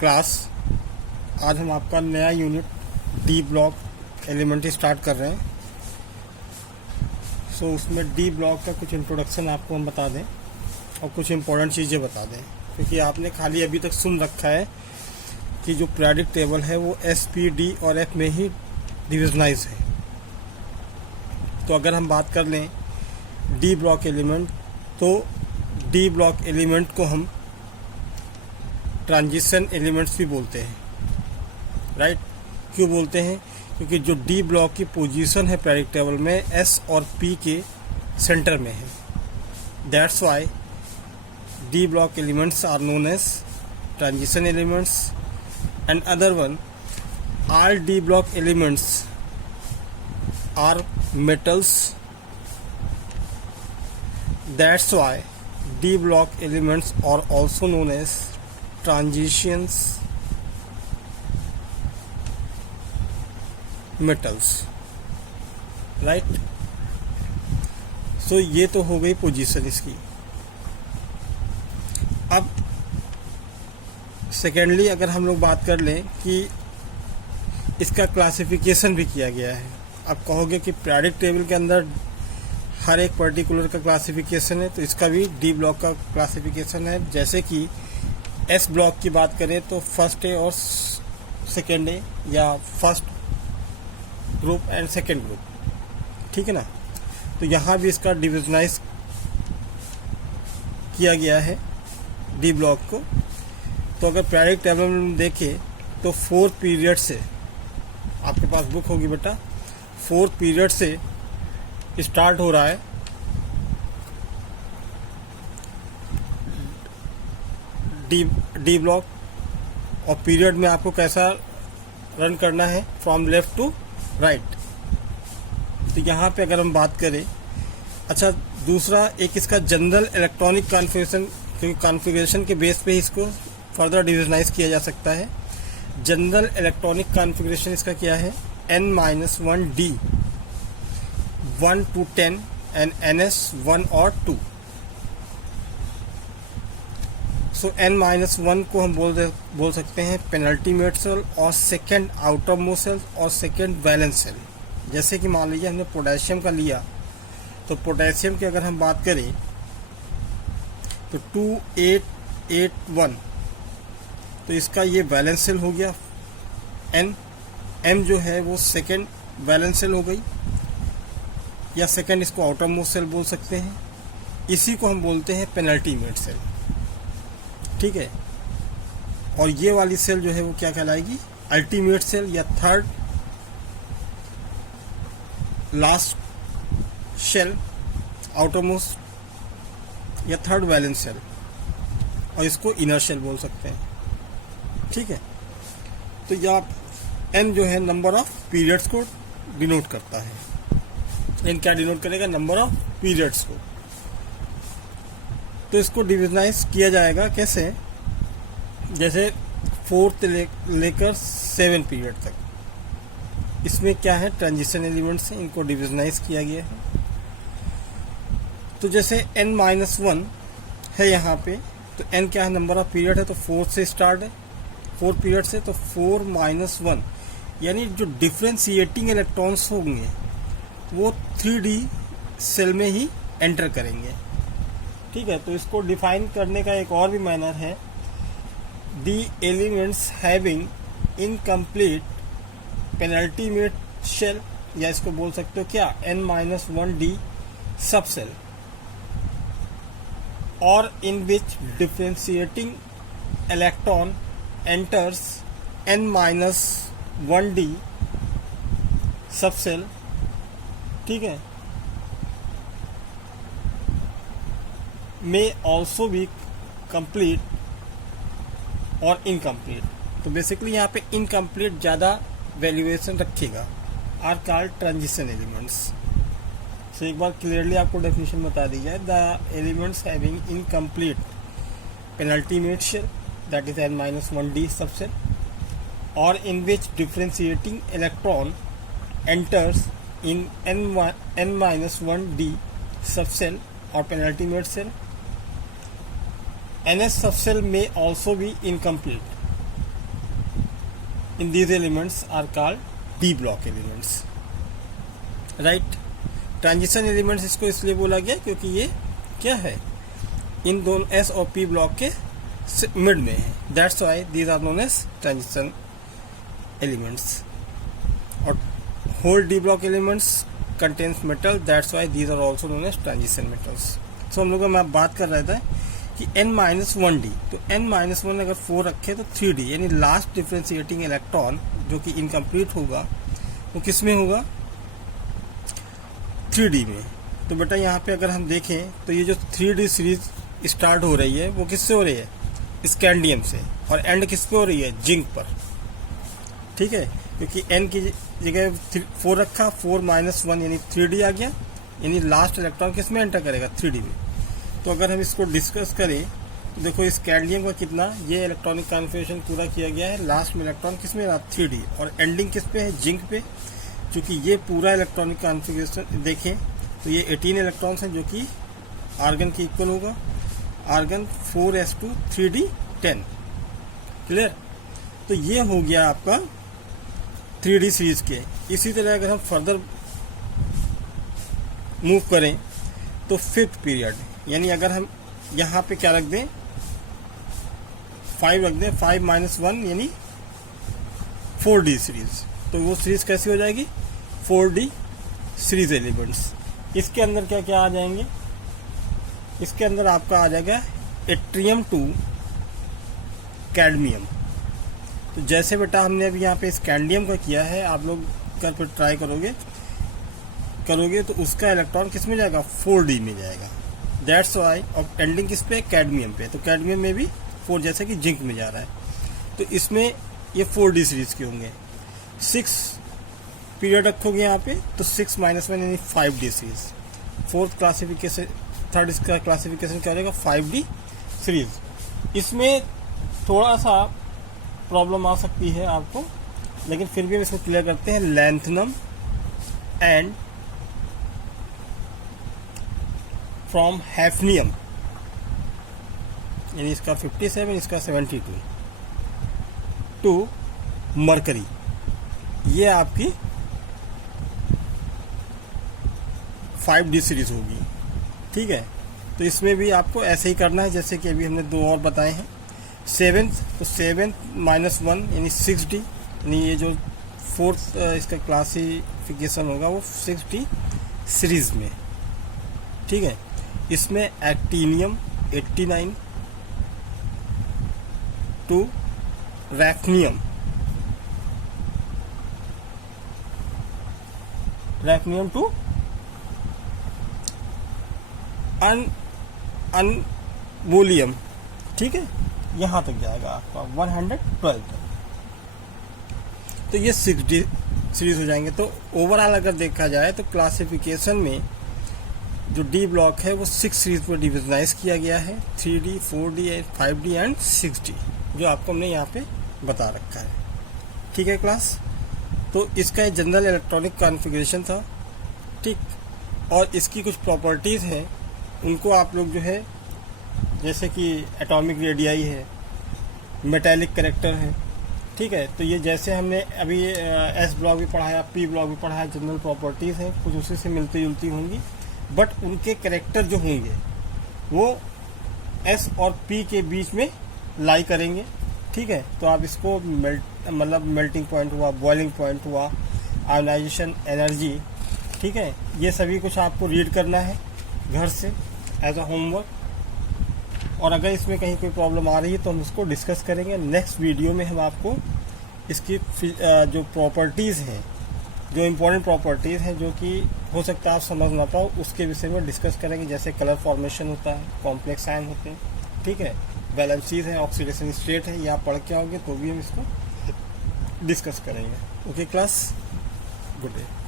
Class. आज हम आपका नया unit D block element start कर रहे हैं। सो उसमें डी ब्लॉक का कुछ इंट्रोडक्शन आपको हम बता दें और कुछ इंपॉर्टेंट चीज़ें बता दें, क्योंकि आपने खाली अभी तक सुन रखा है कि जो पीरियोडिक टेबल है वो एस, पी, डी और एफ में ही डिविजनाइज है। तो अगर हम बात कर लें डी ब्लॉक एलिमेंट, तो डी ब्लॉक एलिमेंट को हम ट्रांजिशन एलिमेंट्स भी बोलते हैं, राइट। क्यों बोलते हैं? क्योंकि जो डी ब्लॉक की पोजीशन है पीरियोडिक टेबल में एस और पी के सेंटर में है। That's why D block elements are known as transition elements. And other one, all D block elements are metals. That's why D block elements are also known as transitions metals, right? So ये तो हो गई position इसकी। अब secondly अगर हम लोग बात कर लें कि इसका क्लासिफिकेशन भी किया गया है। आप कहोगे कि पीरियोडिक टेबल के अंदर हर एक पर्टिकुलर का क्लासिफिकेशन है, तो इसका भी डी ब्लॉक का क्लासिफिकेशन है। जैसे कि एस ब्लॉक की बात करें तो फर्स्ट ए और सेकेंड ए, या first group and second group, ठीक है ना। तो यहाँ भी इसका डिविजनाइज किया गया है डी ब्लॉक को। तो अगर पीरियोडिक टेबल में देखें तो 4 पीरियड से, आपके पास बुक होगी बेटा, 4 पीरियड से स्टार्ट हो रहा है डी ब्लॉक। और पीरियड में आपको कैसा रन करना है, फ्रॉम लेफ्ट टू राइट। तो यहाँ पे अगर हम बात करें, अच्छा दूसरा एक इसका जनरल इलेक्ट्रॉनिक कॉन्फ़िगरेशन, क्योंकि कॉन्फ़िगरेशन के बेस पे इसको फर्दर डिविजनाइज किया जा सकता है। जनरल इलेक्ट्रॉनिक कॉन्फ़िगरेशन इसका क्या है? n-1d 1 to 10 and ns 1 और 2। सो n-1 को हम बोल सकते हैं पेनल्टीमेट सेल और सेकेंड आउटर मोस्ट सेल और सेकेंड वैलेंस सेल। जैसे कि मान लीजिए हमने पोटेशियम का लिया, तो पोटेशियम की अगर हम बात करें तो 2881, तो इसका ये वैलेंस सेल हो गया एन। एम जो है वो सेकेंड वैलेंस सेल हो गई, या सेकेंड इसको आउटर मोस्ट सेल बोल सकते हैं। इसी को हम बोलते हैं पेनल्टीमेट सेल, ठीक है। और ये वाली सेल जो है वो क्या कहलाएगी? अल्टीमेट सेल, या third last shell, outermost या थर्ड वैलेंस सेल, और इसको इनर सेल बोल सकते हैं, ठीक है। तो यह एन जो है नंबर ऑफ पीरियड्स को डिनोट करता है। एन क्या डिनोट करेगा? नंबर ऑफ पीरियड्स को। तो इसको डिविजनाइज किया जाएगा कैसे? जैसे 4 लेकर 7 पीरियड तक। इसमें क्या है? ट्रांजिशन एलिमेंट्स हैं, इनको डिविजनाइज किया गया है। तो जैसे n-1 है यहाँ पे, तो n क्या है? नंबर ऑफ पीरियड है, तो 4 से स्टार्ट है, 4 पीरियड से। तो 4-1, यानी जो डिफ्रेंशिएटिंग इलेक्ट्रॉन्स होंगे वो 3D सेल में ही एंटर करेंगे, ठीक है। तो इसको डिफाइन करने का एक और भी मैनर है, the elements having incomplete penultimate shell, या इसको बोल सकते हो क्या? n-1d सब सेल, और in which differentiating electron enters n-1d subshell, ठीक है, may also be complete और इनकम्प्लीट। तो बेसिकली यहाँ पे इनकम्प्लीट ज़्यादा वैल्यूएशन रखेगा, आर कॉल्ड ट्रांजिशन एलिमेंट्स। तो एक बार क्लियरली आपको डेफिनेशन बता दी जाए, the elements having incomplete penultimate shell, that is n-1d subshell, और in which differentiating electron enters in n-1d subshell और पेनल्टीमेट सेल। ns सबसेल में ऑल्सो भी इनकम्प्लीट, in these elements are called d block elements, right? Transition elements इसको इसलिए बोला गया क्योंकि ये क्या है, इन दोनों एस और पी ब्लॉक के मिड में है, that's why these are known as transition elements. और whole D block elements contains metal, that's why these are also known as transition metals. So हम लोग मैं बात कर रहा था कि n-1d, तो n-1 अगर 4 रखे तो 3d, यानी लास्ट डिफ्रेंशिएटिंग इलेक्ट्रॉन जो कि इनकम्प्लीट होगा वो किस में होगा, 3d में। तो बेटा यहाँ पे अगर हम देखें तो ये जो 3d सीरीज स्टार्ट हो रही है वो किससे हो रही है, स्कैंडियम से, और एंड किस पे हो रही है, जिंक पर, ठीक है, क्योंकि n की जगह 4 रखा, 4-1 यानी 3d आ गया, यानी लास्ट इलेक्ट्रॉन किस में एंटर करेगा, 3d में। तो अगर हम इसको डिस्कस करें तो देखो स्कैंडियम का कितना, ये इलेक्ट्रॉनिक कॉन्फ़िगरेशन पूरा किया गया है, लास्ट में इलेक्ट्रॉन किस में रहा, 3d, और एंडिंग किस पे है, जिंक पे। क्योंकि ये पूरा इलेक्ट्रॉनिक कॉन्फ़िगरेशन देखें तो ये 18 इलेक्ट्रॉन्स हैं जो कि आर्गन के इक्वल होगा, आर्गन 4s2 3d 10, क्लियर। तो ये हो गया आपका 3d सीरीज के। इसी तरह अगर हम फर्दर मूव करें तो 5th पीरियड, यानी अगर हम यहाँ पे क्या रख दें, 5 रख दें, 5-1 यानी 4d सीरीज, तो वो सीरीज कैसी हो जाएगी, 4d सीरीज एलिमेंट्स। इसके अंदर क्या क्या आ जाएंगे, इसके अंदर आपका आ जाएगा एट्रियम टू कैडमियम। तो जैसे बेटा हमने अभी यहाँ पे स्कैंडियम का किया है, आप लोग कर पर ट्राई करोगे तो उसका इलेक्ट्रॉन किस में जाएगा, 4d में जाएगा, दैट्स वाई। और एंडिंग किस पे, कैडमियम पे, तो कैडमियम में भी 4 जैसे कि जिंक में जा रहा है, तो इसमें ये 4d सीरीज के होंगे। 6 पीरियड रखोगे यहाँ पे तो 6-1 यानी 5d series. Fourth classification, third इसका क्लासिफिकेशन क्या रहेगा, 5d सीरीज। इसमें थोड़ा सा प्रॉब्लम आ सकती है आपको, लेकिन फिर भी हम इसको क्लियर करते हैं। लैंथनम एंड फ्रॉम हैफनियम, यानी इसका 57, इसका 72 टू मरकरी, ये आपकी 5d सीरीज होगी, ठीक है। तो इसमें भी आपको ऐसे ही करना है जैसे कि अभी हमने 2 और बताए हैं। 7th, तो 7-1 यानी 6d, यानी ये जो 4th इसका क्लासिफिकेशन होगा वो 6d सीरीज में, ठीक है। इसमें एक्टीनियम 89 टू रैफनियम टू अनवोलियम, ठीक है, यहां तक जाएगा आपका 112 तक। तो ये 6d सीरीज हो जाएंगे। तो ओवरऑल अगर देखा जाए तो क्लासिफिकेशन में जो डी ब्लॉक है वो 6 सीरीज में डिविजनाइज किया गया है, 3d 4d 5d and 6d, जो आपको हमने यहाँ पे बता रखा है, ठीक है क्लास। तो इसका एक जनरल इलेक्ट्रॉनिक कॉन्फ़िगरेशन था, ठीक। और इसकी कुछ प्रॉपर्टीज़ हैं, उनको आप लोग जो है, जैसे कि एटॉमिक रेडियाई है, मेटालिक कैरेक्टर है, ठीक है। तो ये जैसे हमने अभी एस ब्लॉक भी पढ़ाया, पी ब्लॉक भी पढ़ाया, जनरल प्रॉपर्टीज़ हैं, कुछ उसी से मिलती जुलती होंगी, बट उनके कैरेक्टर जो होंगे वो एस और पी के बीच में लाई करेंगे, ठीक है। तो आप इसको मेल्टिंग पॉइंट हुआ, बॉइलिंग पॉइंट हुआ, आयोनाइजेशन एनर्जी, ठीक है, ये सभी कुछ आपको रीड करना है घर से एज अ होमवर्क। और अगर इसमें कहीं कोई प्रॉब्लम आ रही है तो हम उसको डिस्कस करेंगे नेक्स्ट वीडियो में। हम आपको इसकी जो प्रॉपर्टीज़ हैं, जो इम्पोर्टेंट प्रॉपर्टीज़ हैं, जो कि हो सकता है आप समझ ना पाओ, उसके विषय में डिस्कस करेंगे। जैसे कलर फॉर्मेशन होता है, कॉम्प्लेक्स आयन होते हैं, ठीक है, वैलेंसीज है, ऑक्सीडेशन स्टेट है, ये आप पढ़ के आओगे तो भी हम इसको डिस्कस करेंगे। Okay class, good day.